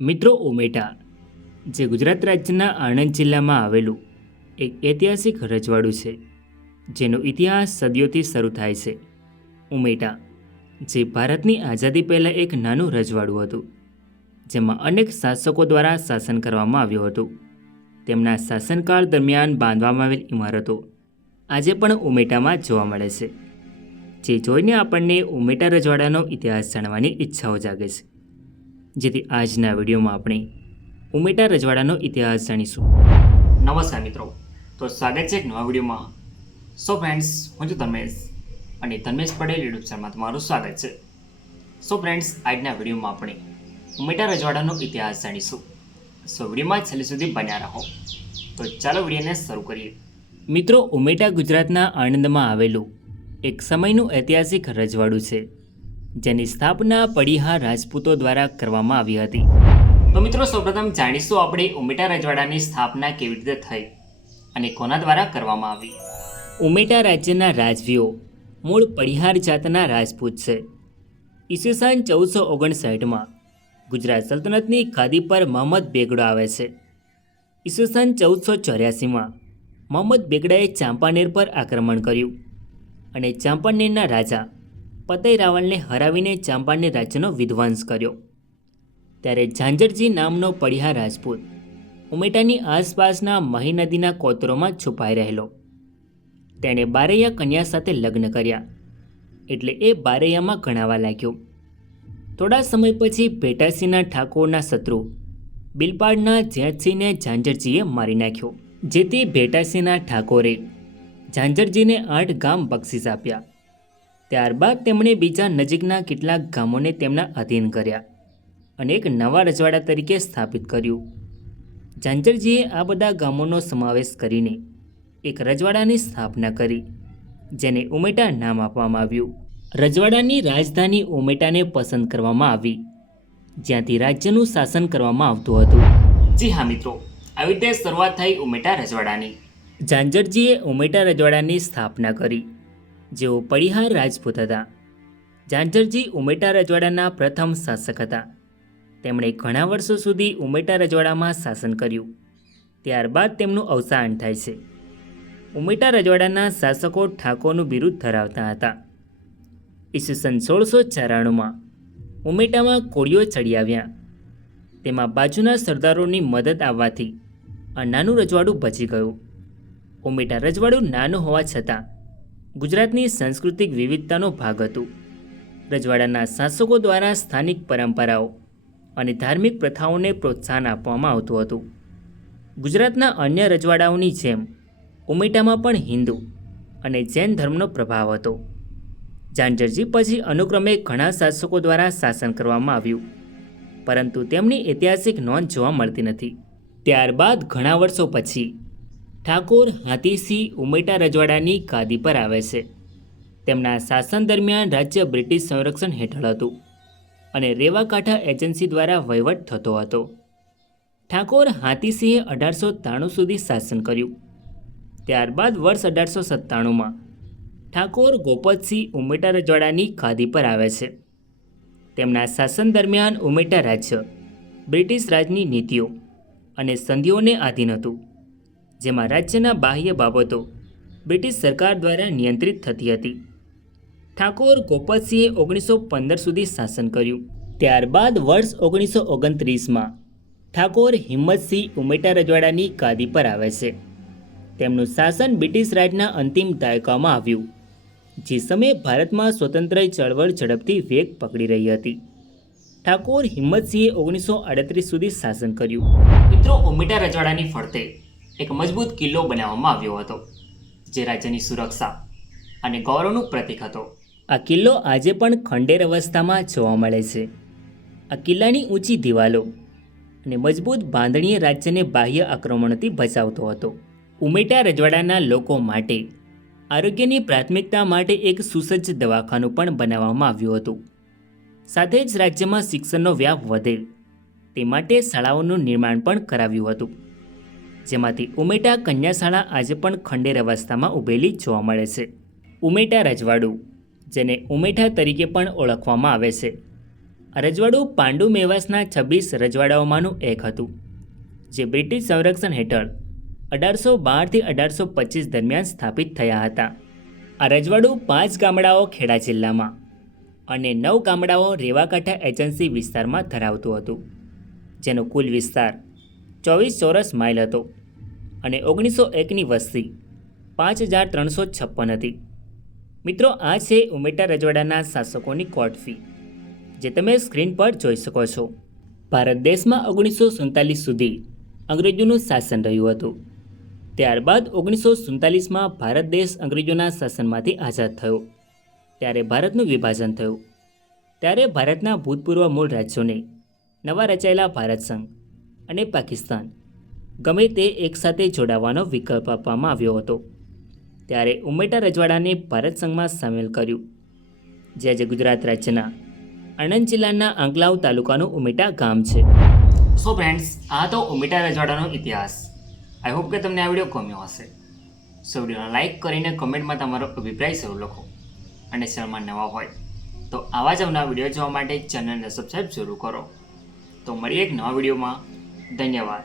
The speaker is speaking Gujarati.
મિત્રો, ઉમેટા જે ગુજરાત રાજ્યના આણંદ જિલ્લામાં આવેલું એક ઐતિહાસિક રજવાડું છે, જેનો ઇતિહાસ સદીઓથી શરૂ થાય છે. ઉમેટા જે ભારતની આઝાદી પહેલાં એક નાનું રજવાડું હતું, જેમાં અનેક શાસકો દ્વારા શાસન કરવામાં આવ્યું હતું. તેમના શાસનકાળ દરમિયાન બાંધવામાં આવેલ ઇમારતો આજે પણ ઉમેટામાં જોવા મળે છે, જે જોઈને આપણને ઉમેટા રજવાડાનો ઇતિહાસ જાણવાની ઈચ્છાઓ જાગે છે. જેથી આજના વિડીયોમાં આપણે ઉમેટા રજવાડાનો ઇતિહાસ જાણીશું. નમસ્કાર મિત્રો, તો સ્વાગત છે એક નવા વિડીયોમાં. સો ફ્રેન્ડ્સ, હું છું ધર્મેશ અને ધર્મેશ પટેલ યુટ્યુબ ચેનલમાં તમારું સ્વાગત છે. સો ફ્રેન્ડ્સ, આજના વિડીયોમાં આપણે ઉમેટા રજવાડાનો ઇતિહાસ જાણીશું. સો વિડીયોમાં છેલ્લે સુધી બન્યા રહો. તો ચાલો વિડીયોને શરૂ કરીએ. મિત્રો, ઉમેટા ગુજરાતના આણંદમાં આવેલું એક સમયનું ઐતિહાસિક રજવાડું છે, જેની સ્થાપના પડીહાર રાજપૂતો દ્વારા કરવામાં આવી હતી. તો મિત્રો, સૌપ્રથમ જાણીશું આપણે ઉમેટા રજવાડાની સ્થાપના કેવી રીતે થઈ અને કોના દ્વારા કરવામાં આવી. ઉમેટા રાજ્યના રાજવીઓ મૂળ પડીહાર જાતના રાજપૂત છે. ઈસવીસન 1459માં ગુજરાત સલ્તનતની ગાદી પર મોહમ્મદ બેગડો આવે છે. ઈસવીસન 1484માં મોહમ્મદ બેગડાએ ચાંપાનેર પર આક્રમણ કર્યું અને ચાંપાનેરના રાજા પતઈ રાવલને હરાવીને ચાંપાનેર રાજ્યનો વિધ્વંસ કર્યો. ત્યારે ઝાંઝરજી નામનો પડીહાર રાજપૂત ઉમેટાની આસપાસના મહી નદીના કોતરોમાં છુપાઈ રહેલો. તેણે બારૈયા કન્યા સાથે લગ્ન કર્યા, એટલે એ બારૈયામાં ગણાવા લાગ્યો. થોડા સમય પછી ભેટાસિંહના ઠાકોરના શત્રુ બિલપાડના જેતસિંહને ઝાંઝરજીએ મારી નાખ્યો, જેથી ભેટાસિંહના ઠાકોરે ઝાંઝરજીને 8 ગામ બક્ષિસ આપ્યા. ત્યારબાદ તેમણે બીજા નજીકના કેટલાક ગામોને તેમના અધીન કર્યા અને એક નવા રજવાડા તરીકે સ્થાપિત કર્યું. ઝાંઝરજીએ આ બધા ગામોનો સમાવેશ કરીને એક રજવાડાની સ્થાપના કરી, જેને ઉમેટા નામ આપવામાં આવ્યું. રજવાડાની રાજધાની ઉમેટાને પસંદ કરવામાં આવી, જ્યાંથી રાજ્યનું શાસન કરવામાં આવતું હતું. જી હા મિત્રો, આવી રીતે શરૂઆત થઈ ઉમેટા રજવાડાની. ઝાંઝરજીએ ઉમેટા રજવાડાની સ્થાપના કરી, જેઓ પડીહાર રાજપૂત હતા. ઝાંઝરજી ઉમેટા રજવાડાના પ્રથમ શાસક હતા. તેમણે ઘણા વર્ષો સુધી ઉમેટા રજવાડામાં શાસન કર્યું. ત્યારબાદ તેમનું અવસાન થાય છે. ઉમેટા રજવાડાના શાસકો ઠાકોરનું બિરુદ ધરાવતા હતા. ઈસવીસન 1694માં ઉમેટામાં કોળીઓ ચડી આવ્યા. તેમાં બાજુના સરદારોની મદદ આવવાથી આ નાનું રજવાડું બચી ગયું. ઉમેટા રજવાડું નાનું હોવા છતાં ગુજરાતની સાંસ્કૃતિક વિવિધતાનો ભાગ હતું. રજવાડાના શાસકો દ્વારા સ્થાનિક પરંપરાઓ અને ધાર્મિક પ્રથાઓને પ્રોત્સાહન આપવામાં આવતું હતું. ગુજરાતના અન્ય રજવાડાઓની જેમ ઉમેટામાં પણ હિન્દુ અને જૈન ધર્મનો પ્રભાવ હતો. ઝાંઝરજી પછી અનુક્રમે ઘણા શાસકો દ્વારા શાસન કરવામાં આવ્યું, પરંતુ તેમની ઐતિહાસિક નોંધ જોવા મળતી નથી. ત્યારબાદ ઘણા વર્ષો પછી ઠાકોર હાથીસિંહ ઉમેટા રજવાડાની ગાદી પર આવે છે. તેમના શાસન દરમિયાન રાજ્ય બ્રિટિશ સંરક્ષણ હેઠળ હતું અને રેવાકાંઠા એજન્સી દ્વારા વહીવટ થતો હતો. ઠાકોર હાથીસિંહે 1893 સુધી શાસન કર્યું. ત્યારબાદ વર્ષ 1897માં ઠાકોર ગોપતસિંહ ઉમેટા રજવાડાની ગાદી પર આવે છે. તેમના શાસન દરમિયાન ઉમેટા રાજ્ય બ્રિટિશ રાજની નીતિઓ અને સંધિઓને આધીન હતું, જેમાં રાજ્યના બાહ્ય બાબતો બ્રિટિશ સરકાર દ્વારા નિયંત્રિત થતી હતી. ઠાકોર ગોપતસિંહે 1915 સુધી શાસન કર્યું. ત્યારબાદ વર્ષ 1929માં ઠાકોર હિંમતસિંહ ઉમેટા રજવાડાની ગાદી પર આવે છે. તેમનું શાસન બ્રિટિશ રાજના અંતિમ દાયકામાં આવ્યું, જે સમયે ભારતમાં સ્વતંત્ર ચળવળ ઝડપથી વેગ પકડી રહી હતી. ઠાકોર હિંમતસિંહે 1938 સુધી શાસન કર્યું. મિત્રો, ઉમેટા રજવાડાની ફરતે એક મજબૂત કિલ્લો બનાવવામાં આવ્યો હતો, જે રાજ્યની સુરક્ષા અને ગૌરવનું પ્રતીક હતો. આ કિલ્લો આજે પણ ખંડેર અવસ્થામાં જોવા મળે છે. આ કિલ્લાની ઊંચી દિવાલો અને મજબૂત બાંધણીએ રાજ્યને બાહ્ય આક્રમણોથી બચાવતો હતો. ઉમેટા રજવાડાના લોકો માટે આરોગ્યની પ્રાથમિકતા માટે એક સુસજ્જ દવાખાનું પણ બનાવવામાં આવ્યું હતું. સાથે જ રાજ્યમાં શિક્ષણનો વ્યાપ વધે તે માટે શાળાઓનું નિર્માણ પણ કરાવ્યું હતું, જેમાંથી ઉમેટા કન્યા શાળા આજે પણ ખંડેર અવસ્થામાં ઊભેલી જોવા મળે છે. ઉમેટા રજવાડું, જેને ઉમેઠા તરીકે પણ ઓળખવામાં આવે છે, રજવાડું પાંડુ મેવાસના 26 રજવાડાઓમાંનું એક હતું, જે બ્રિટિશ સંરક્ષણ હેઠળ 1812થી 1825 દરમિયાન સ્થાપિત થયા હતા. આ રજવાડું 5 ગામડાઓ ખેડા જિલ્લામાં અને 9 ગામડાઓ રેવાકાંઠા એજન્સી વિસ્તારમાં ધરાવતું હતું, જેનો કુલ વિસ્તાર 24 ચોરસ માઇલ હતો અને 1901ની વસ્તી 5356 હતી. મિત્રો, આ છે ઉમેટા રજવાડાના શાસકોની કોર્ટ ફી, જે તમે સ્ક્રીન પર જોઈ શકો છો. ભારત દેશમાં 1947 સુધી અંગ્રેજોનું શાસન રહ્યું હતું. ત્યારબાદ 1947માં ભારત દેશ અંગ્રેજોના શાસનમાંથી આઝાદ થયો. ત્યારે ભારતનું વિભાજન થયું. ત્યારે ભારતના ભૂતપૂર્વ મૂળ રાજ્યોને નવા રચાયેલા ભારત સંઘ અને પાકિસ્તાન ગમે તે એકસાથે જોડાવાનો વિકલ્પ આપવામાં આવ્યો હતો. ત્યારે ઉમેટા રજવાડાને ભારત સંઘમાં સામેલ કર્યું, જે આજે ગુજરાત રાજ્યના આણંદ જિલ્લાના આંકલાવ તાલુકાનું ઉમેટા ગામ છે. સો ફ્રેન્ડ્સ, આ તો ઉમેટા રજવાડાનો ઇતિહાસ. આઈ હોપ કે તમને આ વિડીયો ગમ્યો હશે. સો વિડીયોને લાઇક કરીને કમેન્ટમાં તમારો અભિપ્રાય જરૂર લખો અને ચેનલમાં નવા હોય તો આવા જ નવા વિડીયો જોવા માટે ચેનલને સબસ્ક્રાઈબ જરૂર કરો. તો મળીએ એક નવા વિડીયોમાં. ધન્યવાદ.